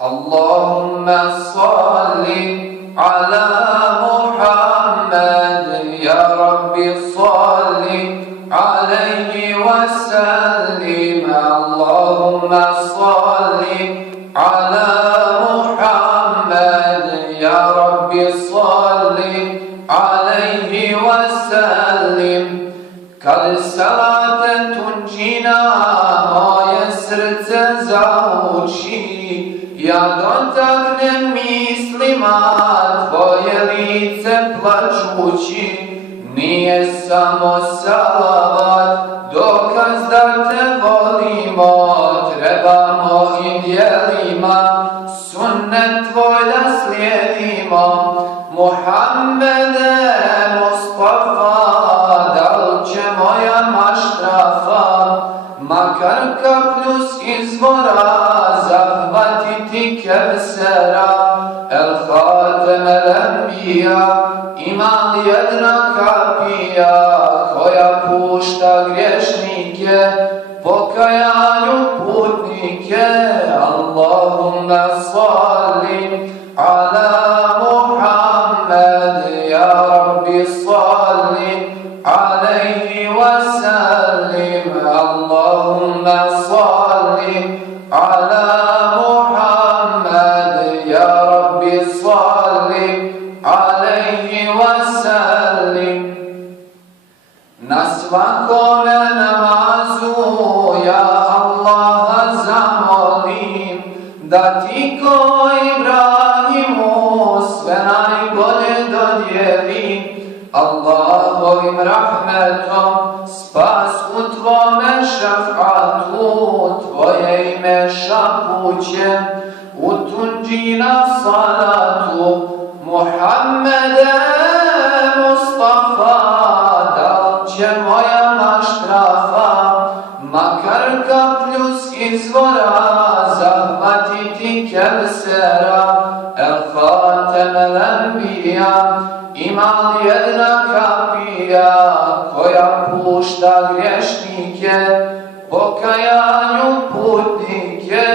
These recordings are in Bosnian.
اللهم صل على محمد يا رب صل عليه وسلم. اللهم صل على محمد يا رب صل عليه وسلم. Kad salate tunđina moje srce zauči, ja dotaknem mislima tvoje lice plačući. Nije samo salavat dokaz da te volimo, trebamo i djelima sunnet tvoj da slijedimo. Muhammede Mustafa, dal će moja maštrafa makar kaplju s izvora zahvatiti Kevsera. El Hatem el Enbiya ima jedna kapija koja pušta griješnike, pokajanju putnike. Allahumma salli ala Muhammed ya Rabbi salli alaihi wasallim. Allahumma salli ala Muhammed ya Rabbi salli alaihi wasallim. Na svakome namazu ja Allaha zamolim da ti ko Ibrahimu sve najbolje dodijeli. Allahovim rahmetom spas u tvome šafatu, tvoje ime šapućem u tunđina salatu. Muhammede Mustafa, dal će moja maštrafa makar kaplju s izvora zahvatiti Kevsera. El Hatem el Enbiya ima jedna kapija koja pušta griješnike, pokajanju putnike.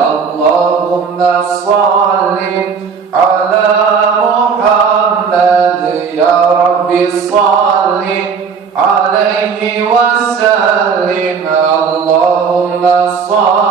Allahumma salli ala Muhammed ya Rabbi salli alaihi wasallim. Allahumma salli